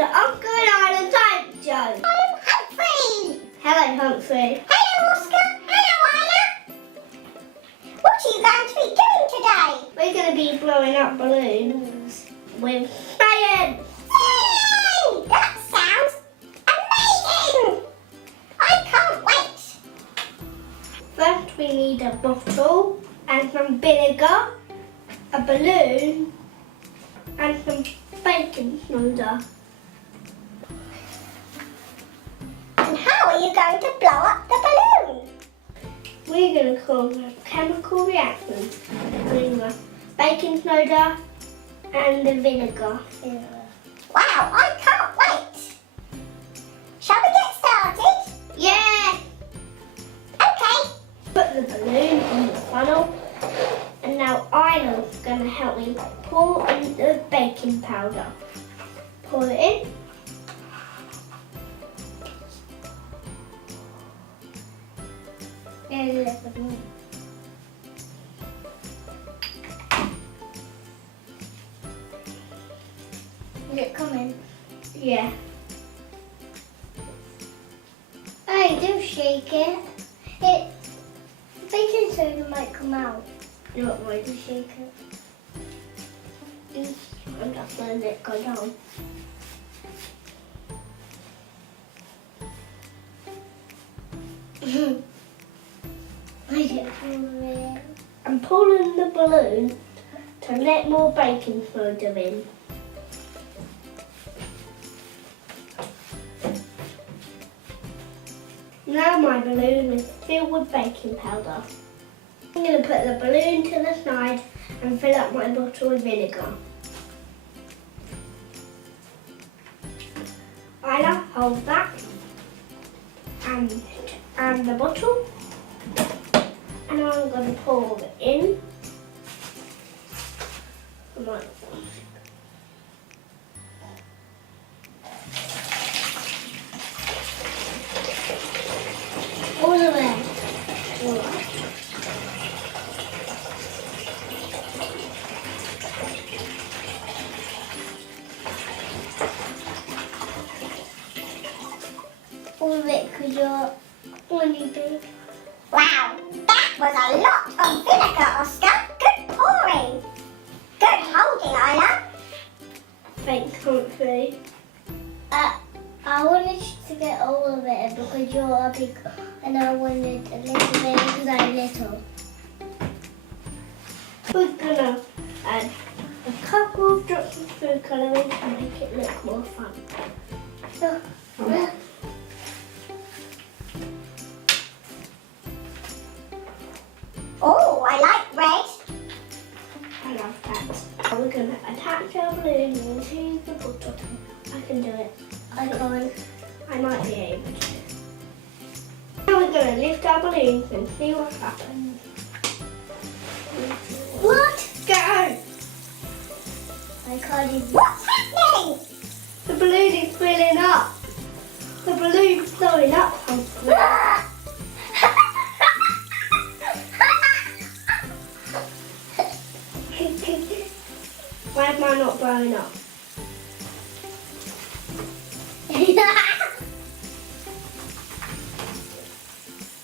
to Uncle and Isla Type Show. I'm Humphrey. Hello, Humphrey. Hello, Oscar. Hello, Isla. What are you going to be doing today? We're going to be blowing up balloons with science. Yay! That sounds amazing. I can't wait. First, we need a bottle and some vinegar, a balloon, and some baking soda. And how are you going to blow up the balloon? We're going to cause a chemical reaction between the baking soda and the vinegar. Wow, I can't wait. Shall we get started? Yeah! Okay. Put the balloon on the funnel, and now Isla's going to help me pour in the baking powder. Pour it in. And let it move. Is it coming? Yeah. Hey, do shake it. Baking soda might come out. You don't want to shake it. I'm just letting it go down. I'm pulling the balloon to let more baking soda in. Now my balloon is filled with baking powder. I'm going to put the balloon to the side and fill up my bottle with vinegar. Isla, hold that and the bottle, and I'm going to pour it in. All the way. All right. All of it because you're only big. Wow, that was a lot of vinegar, Oscar. Good pouring. Good holding, Isla. Thanks, Humphrey. I wanted you to get all of it because you're a big, and I wanted a little bit because I'm little. We're gonna add a couple of drops of food colouring to make it look more fun. So, Oh, I like red. I love that. We're gonna attach our balloon into the bottle. I can do it. I can't. I might be able to. Now we're gonna lift our balloons and see what happens. What? Go! I can't even. What's happening? The balloon is filling up. The balloon's blowing up, Humphrey. Why am I not blowing up?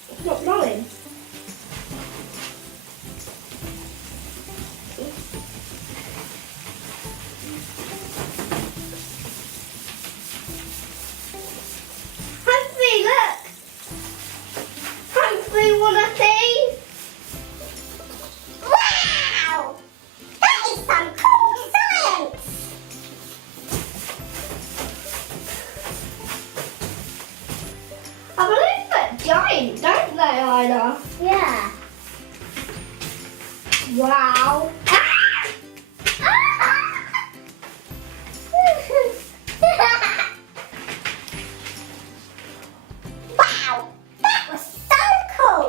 It's not blowing. Humphrey, look! Humphrey, wanna see? Wow! That is some cool science! I believe they're giant, don't they, Isla? Yeah. Wow. Wow! That was so cool!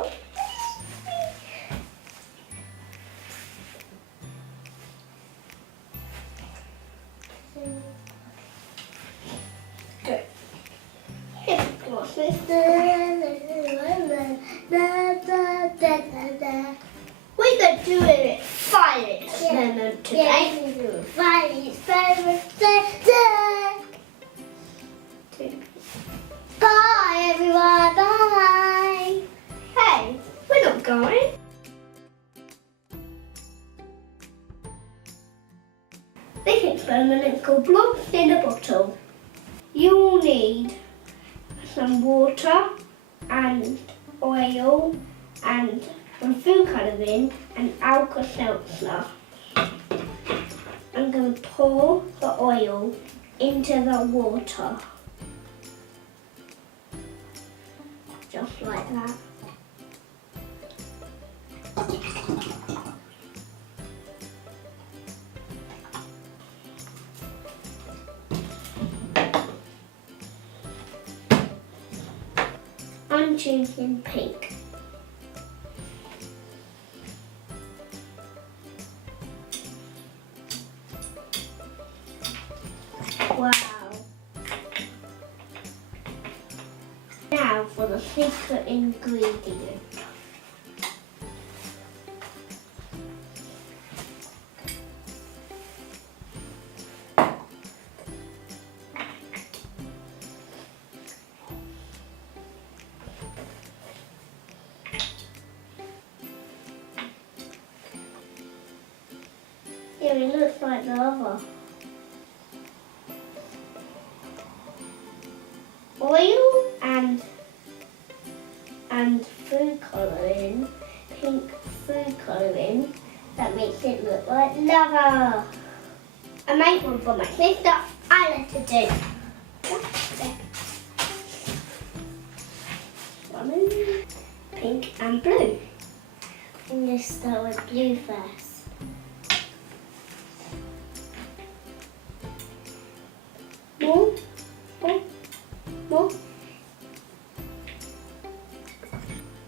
Good. Here, glasses. We're going to do it fire experiment today. Fire experiment. permanent blobs in a bottle. You'll need some water and oil and some food colouring and Alka-Seltzer. I'm going to pour the oil into the water. Just like that. I'm choosing pink. Wow. Now for the secret ingredient. Yeah, it looks like the other. Oil and food colouring, pink food colouring, that makes it look like lava. I made one for my sister Isla to do. One, pink and blue. I'm going to start with blue first. More, more, more.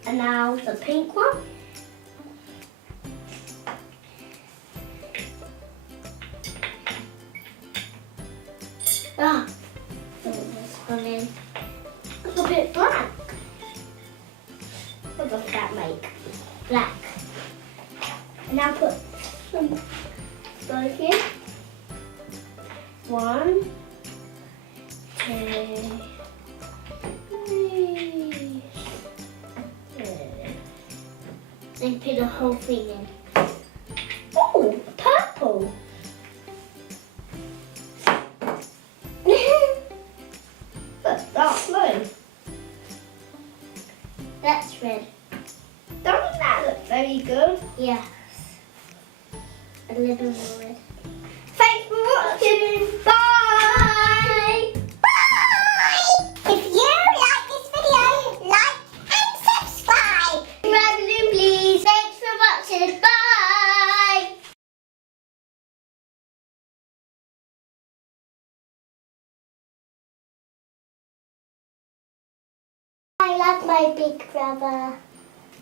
And now the pink one. Ah, this one in. It's a bit black. What does that make? Black. And now put some both in. 1, 2, 3. And put the whole thing in. Oh, purple. That's dark blue. That's red. Doesn't that look very good? Yes. A little more red. Thanks for watching. Bye. Bye! If you like this video, like and subscribe. Subscribe, please. Thanks for watching. Bye. I love my big brother.